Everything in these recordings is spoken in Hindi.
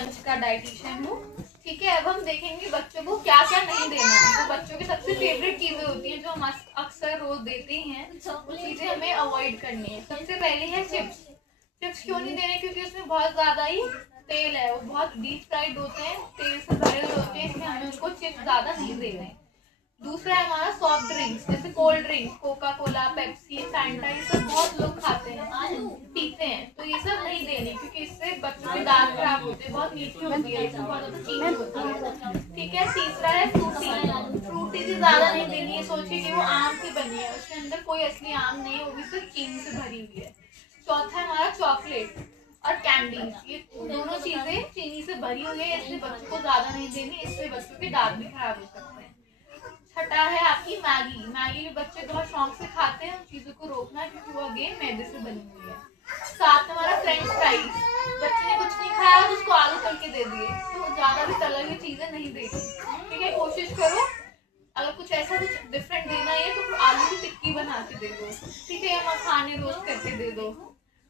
लंच का डाइटिशियन हूँ। ठीक है, अब हम देखेंगे बच्चों को क्या क्या नहीं देना। तो बच्चों की सबसे फेवरेट चीजें होती हैं जो हम अक्सर रोज देते हैं, वो चीजें हमें अवॉइड करनी है। सबसे पहले है चिप्स। चिप्स क्यों नहीं देने? क्योंकि उसमें बहुत ज्यादा ही तेल है, वो बहुत डीप फ्राइड होते हैं, तेल से भरे हुए होते हैं, इसलिए हमें उनको चिप्स ज्यादा नहीं देने हैं। दूसरा है हमारा सॉफ्ट ड्रिंक्स, जैसे cold drinks, Coca Cola, Pepsi, Fanta, ये सब बहुत लोग खाते हैं, पीते हैं, तो ये सब नहीं देनी, क्योंकि इससे बच्चों के दांत खराब होते हैं। बहुत मीठी होती है, इसमें बहुत ज्यादा चीनी होती है। ठीक है, तीसरा है फ्रूटी। फ्रूटी भी ज्यादा नहीं देनी है। सोचिए कि वो आम की बनी है, उसके अंदर कोई असली आम नहीं है, वो भी सिर्फ चीनी से भरी हुई है। चौथा है हमारा चॉकलेट और कैंडीज, ये दोनों चीजें चीनी से भरी हुई है, इसलिए बच्चों को ज्यादा नहीं देनी, इससे बच्चों के दांत भी खराब हो सकते हैं। छठा है आपकी मैगी। मैगी भी बच्चे बहुत शौक से खाते हैं, उन चीजों को रोकना है, क्योंकि वो अगेन मैदे से बनी हुई है। साथ हमारा फ्रेंच फ्राइज, बच्चे ने कुछ नहीं खाया तो उसको आलू तल के दे दिए, तो ज्यादा भी तली हुई चीजें नहीं देनी। ठीक है, कोशिश करो अगर कुछ ऐसा कुछ डिफरेंट देना है तो आलू की टिक्की बना के दे दो। ठीक है, या मखाने रोस्ट करके दे दो।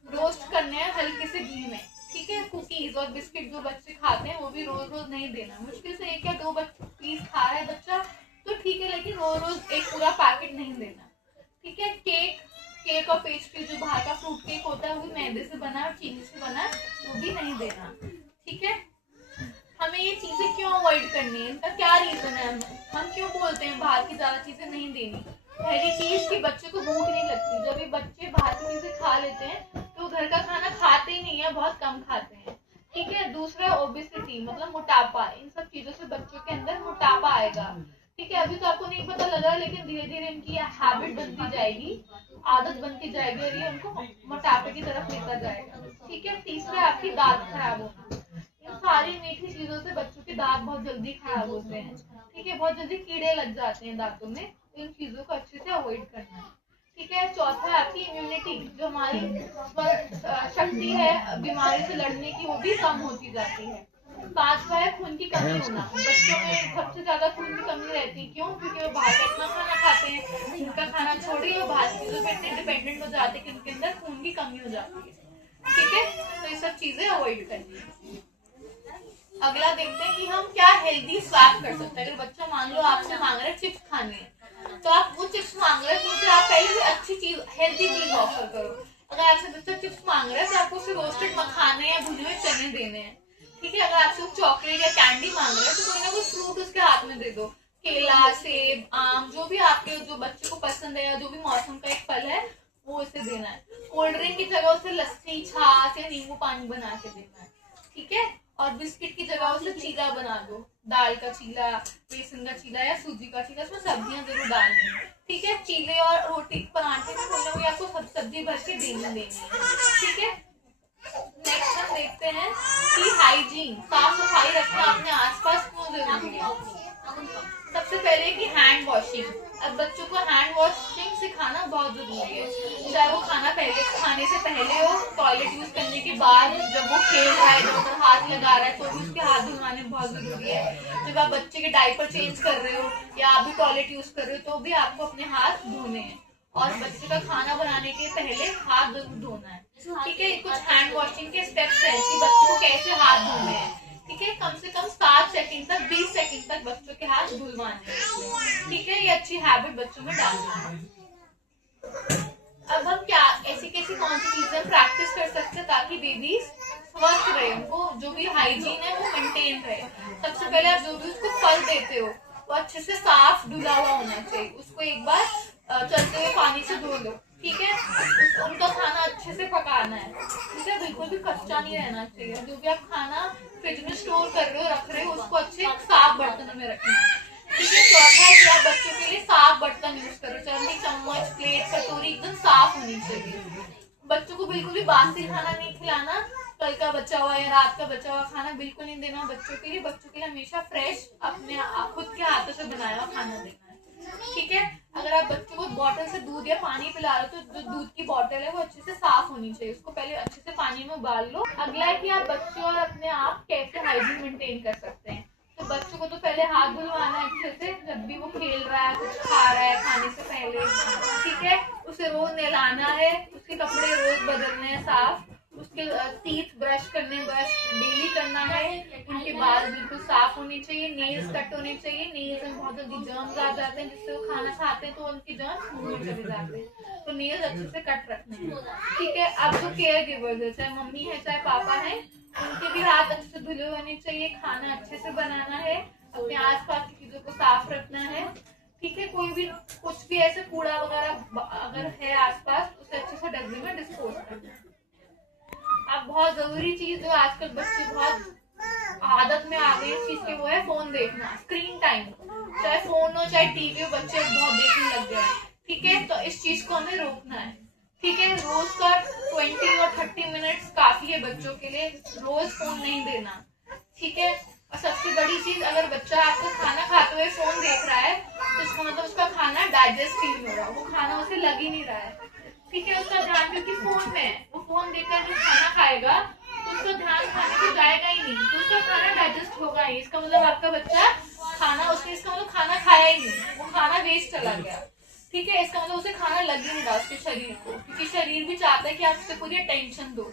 रोस्ट करने हैं हल्के से घी में। ठीक है, कुकीज और बिस्किट जो बच्चे खाते हैं वो भी रोज रोज नहीं देना। मुश्किल से 1 या 2 पीस खा रहा है बच्चा तो ठीक है, लेकिन रोज रोज एक पूरा पैकेट नहीं देना। ठीक है, केक और पेस्ट्री, जो बाहर का फ्रूट केक होता है वो भी मैदे से बना और चीनी से बना, वो भी नहीं देना। ठीक है, हमें ये चीजें क्यों अवॉइड करनी है, इनका क्या रीजन है? हम क्यों बोलते हैं बाहर की ज्यादा चीजें नहीं देनी? पहली चीज कि बच्चे को भूख नहीं लगती। जब ये बच्चे बाहर की चीजें खा लेते हैं तो घर का खाना खाते ही नहीं है, बहुत कम खाते हैं। ठीक है, दूसरा ओबेसिटी, मतलब मोटापा। इन सब चीजों से बच्चों के अंदर मोटापा आएगा। ठीक है, अभी तो आपको नहीं पता लग रहा, लेकिन धीरे धीरे इनकी हैबिट बनती जाएगी, आदत बनती जाएगी, और ये उनको मोटापे की तरफ लेकर जाएगा। ठीक है, तीसरा आपकी दांत खराब होना। इन सारी मीठी चीजों से बच्चों के दांत बहुत जल्दी खराब होते हैं। ठीक है, बहुत जल्दी कीड़े लग जाते हैं दांतों में, इन चीजों को अच्छे से अवॉइड करना है। ठीक है, चौथा है आपकी इम्यूनिटी, जो हमारी शक्ति है बीमारी से लड़ने की, वो भी कम होती जाती है। पांचवा है खून की कमी होना। बच्चों में सबसे ज्यादा खून की कमी रहती है, क्यों? क्योंकि वो बाहर का इतना खाना खाते हैं, उनका खाना छोड़िए, वो बाहर की चीजों पे इतने डिपेंडेंट हो जाते हैं कि उनके अंदर खून की कमी हो जाती है। ठीक है, तो ये सब चीजें अवॉइड करनी है। अगला देखते हैं कि हम क्या हेल्दी स्वैप कर सकते हैं। अगर बच्चा मान लो आपसे मांग रहा है चिप्स खाने हैं, तो आप वो चिप्स मांग रहे हैं, तो उसे आप पहले भी अच्छी चीज, हेल्दी चीज ऑफर करो। अगर आपसे बच्चा चिप्स मांग रहा है तो आपको उसे रोस्टेड मखाने या भुने हुए चने देने हैं। ठीक है, अगर आपसे चॉकलेट या कैंडी मांग रहा है तो कोई ना कोई फ्रूट उसके हाथ में दे दो। केला, सेब, आम, जो भी आपके जो बच्चे को पसंद है या जो भी मौसम का एक फल है, वो उसे देना है। कोल्ड ड्रिंक की जगह उसे लस्सी, छाछ या नींबू पानी बना के देना है। ठीक है, और बिस्किट की जगह उसे चीला बना दो, दाल का चीला, बेसन का चीला या सूजी का चीला, उसमें सब्जियां जरूर डालनी है। ठीक है, चीले और रोटी पराठे में कोई ना कोई आपको सब सब्जी भर के देनी है। ठीक है, नेक्स्ट हम देखते हैं कि हाइजीन, साफ सफाई रखना अपने आसपास क्यों जरूरी है। सबसे पहले कि हैंड वॉशिंग। अब बच्चों को हैंड वॉशिंग सिखाना बहुत जरूरी है, चाहे वो खाने से पहले हो, टॉयलेट यूज करने के बाद, जब वो खेल रहा है, जब हाथ लगा रहा है तो भी उसके हाथ धुलवाने बहुत जरूरी है। जब आप बच्चे के डायपर चेंज कर रहे हो या आप भी टॉयलेट यूज कर रहे हो तो भी आपको अपने हाथ धोने हैं। और बच्चे का खाना बनाने के पहले हाथ जरूर धोना है। ठीक है, कुछ हैंड वॉशिंग के स्टेप्स हैं कि बच्चों को कैसे हाथ धोने हैं। ठीक है, कम से कम 7 सेकंड तक, 20 सेकंड तक बच्चों के हाथ धुलवाने हैं। ठीक है, ये अच्छी हैबिट बच्चों में डालना है। अब हम क्या ऐसी कैसी कौन सी चीजें प्रैक्टिस कर सकते हैं ताकि बेबी स्वस्थ रहे, उनको जो भी हाइजीन है वो मेंटेन रहे। सबसे पहले आप जो भी उसको फल देते हो वो अच्छे से साफ धुला हुआ होना चाहिए। उसको एक बार चलते हुए पानी से धो लो। ठीक है, उनका खाना अच्छे से पकाना है। ठीक है, बिल्कुल भी कच्चा नहीं रहना चाहिए। जो भी आप खाना फ्रिज में स्टोर कर रहे हो, रख रहे हो, उसको अच्छे साफ बर्तनों में रखना है। ठीक है, चौथा है कि आप बच्चों के लिए साफ बर्तन यूज करो, चाहे चम्मच, प्लेट, कटोरी एकदम साफ होनी चाहिए। बच्चों को बिल्कुल भी बासी खाना नहीं खिलाना, कल का बचा हुआ या रात का बचा हुआ खाना बिल्कुल नहीं देना बच्चों के लिए। बच्चों के लिए हमेशा फ्रेश, अपने खुद के हाथों से बनाया हुआ खाना देना है। ठीक है, अगर आप बच्चों को बॉटल से दूध या पानी पिला रहे हो तो जो दूध की बॉटल है वो अच्छे से साफ होनी चाहिए, उसको पहले अच्छे से पानी में उबाल लो। अगला है कि आप बच्चों और अपने आप कैसे हाइजीन मेंटेन कर सकते हैं। तो बच्चों को तो पहले हाथ धुलवाना है अच्छे से, जब भी वो खेल रहा है, कुछ खा रहा है, खाने से पहले। ठीक है, उसे रोज नहलाना है, उसके कपड़े रोज बदलने हैं साफ, उसके टीथ ब्रश डेली करना है, उनके बाल बिल्कुल साफ होने चाहिए, नेल्स कट होने चाहिए। नेल्स में बहुत जल्दी जर्म्स आ जाते हैं, जिससे वो खाना खाते हैं तो उनके जर्म्स मुंह में चले जाते हैं, तो नेल्स अच्छे से कट रखने हैं, ठीक है। अब जो केयर गिवर्स है, चाहे मम्मी है चाहे पापा है, उनके भी हाथ अच्छे से धुले होने चाहिए, खाना अच्छे से बनाना है, अपने आसपास की चीजों को साफ रखना है, ठीक है। कोई भी कुछ भी ऐसे कूड़ा वगैरह अगर है आसपास, उसे अच्छे से डस्टबिन में डिस्पोज करना है। अब बहुत जरूरी चीज जो आजकल बच्चे बहुत आदत में आ गए इस चीज के, वो है फोन देखना, स्क्रीन टाइम। चाहे फोन हो चाहे टीवी हो, बच्चे बहुत देखने लग गए हैं, ठीक है। तो इस चीज को हमें रोकना है, ठीक है। रोज का 20 और 30 मिनट्स काफी है बच्चों के लिए, रोज फोन नहीं देना, ठीक है। और सबसे बड़ी चीज, अगर बच्चा आपको खाना खाते हुए फोन देख रहा है, तो इसका मतलब उसका खाना डाइजेस्ट ही नहीं हो रहा, वो खाना उसे लग ही नहीं रहा है, ठीक है। उसका ध्यान क्योंकि फोन में है, वो फोन देखकर जो खाना खाएगा तो उसका ध्यान खाने को जाएगा ही नहीं, तो उसका खाना डाइजेस्ट होगा ही। इसका मतलब आपका बच्चा खाना, उसने इसका मतलब खाना खाया ही नहीं, वो खाना वेस्ट चला गया, ठीक है। इसका मतलब उसे खाना लग ही नहीं रहा उसके शरीर को, क्योंकि शरीर भी चाहता है कि आप उसे पूरी अटेंशन दो,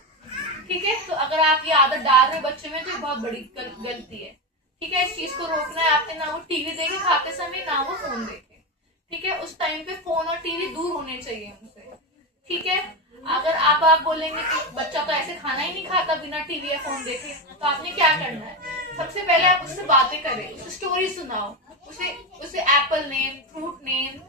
ठीक है। तो अगर आप ये आदत डाल रहे बच्चे में, तो ये बहुत बड़ी गलती है, ठीक है। इस चीज को रोकना है आपने, ना वो टीवी देखे खाते समय, ना वो फोन देखे, ठीक है। उस टाइम पे फोन और टीवी दूर होने चाहिए उनसे, ठीक है। अगर आप बोलेंगे कि बच्चा तो ऐसे खाना ही नहीं खाता बिना टीवी या फोन देखे, तो आपने क्या करना है, सबसे पहले आप उससे बातें करें, उसे स्टोरी सुनाओ, उसे Apple name, fruit name,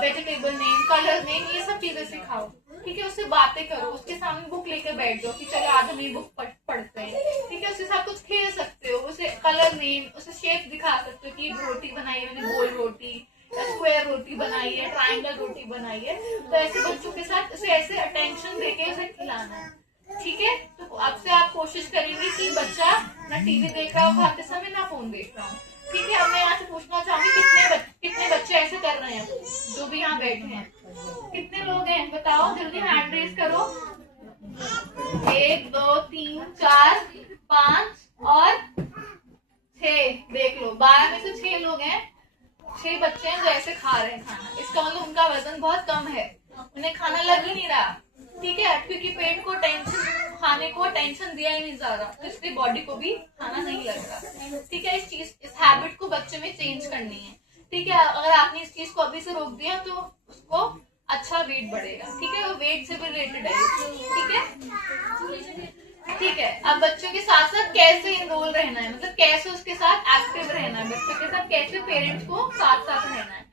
vegetable name, colour name, ये सब चीजें सिखाओ, ठीक है। उससे बातें करो, उसके सामने बुक लेकर बैठ जाओ कि चलो आज हम ये बुक पढ़ते हैं, ठीक है। उसके साथ कुछ खेल सकते हो, उसे कलर नेम, उसे शेप दिखा सकते हो कि रोटी बनाई है मैंने, गोल रोटी, स्क्वायर रोटी बनाई है, ट्रायंगल रोटी बनाई है। तो ऐसे बच्चों के साथ उसे ऐसे अटेंशन देके उसे खिलाना है, ठीक है। तो अब से आप कोशिश करेंगे कि बच्चा ना टीवी देख रहा हो खाते समय, ना फोन देख रहा हो, ठीक है। अब मैं यहाँ से पूछना चाहूंगी कितने बच्चे ऐसे कर रहे हैं जो भी यहाँ बैठे हैं, कितने लोग हैं बताओ, जल्दी हैंड रेज करो। 1 2 3 4 5 और 6, देख लो 12 में से 6 लोग हैं, 6 बच्चे हैं जो ऐसे खा रहे हैं खाना। इसका मतलब उनका वजन बहुत कम है, उन्हें खाना लग ही नहीं रहा, ठीक है, क्योंकि पेट को खाने को टेंशन दिया ही नहीं जा रहा, तो इसलिए बॉडी को भी खाना नहीं लग रहा, ठीक है। इस हैबिट को बच्चे में चेंज करनी है, ठीक है। अगर आपने इस चीज को अभी से रोक दिया तो उसको अच्छा वेट बढ़ेगा, ठीक है। वो वेट से भी रिलेटेड है, ठीक है, ठीक है। अब बच्चों के साथ साथ कैसे इनरोल रहना है, मतलब कैसे उसके साथ एक्टिव रहना है, बच्चों के साथ कैसे पेरेंट्स को साथ साथ रहना है।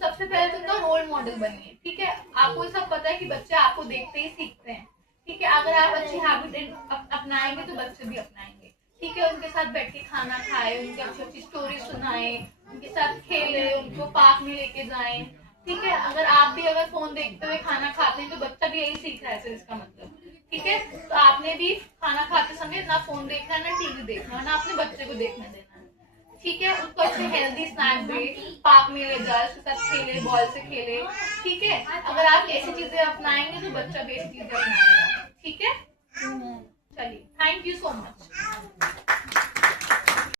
सबसे पहले तो उनका रोल मॉडल बनिए, ठीक है। आपको सब पता है कि बच्चे आपको देखते ही सीखते हैं, ठीक है। अगर आप अच्छी हैबिट अपनाएंगे तो बच्चे भी अपनाएंगे, ठीक है। उनके साथ बैठ के खाना खाए, उनकी अच्छी अच्छी स्टोरी सुनाए, उनके साथ खेले, उनको पार्क में लेके जाएं, ठीक है। अगर फोन देखते हुए खाना खाते हैं तो बच्चा भी यही सीख रहा है, फिर इसका मतलब, ठीक है। तो आपने भी खाना खाते समय ना फोन देखना, ना टीवी देखना, ना अपने बच्चे को देखने देना, ठीक है। उसको अच्छे हेल्दी स्नैक दे, पार्क में ले जाए, उसके साथ खेले, बॉल से खेले, ठीक है। अगर आप ऐसी चीजें अपनाएंगे तो बच्चा भी ऐसी चीजें अपनाएगा, ठीक है। चलिए, थैंक यू सो मच।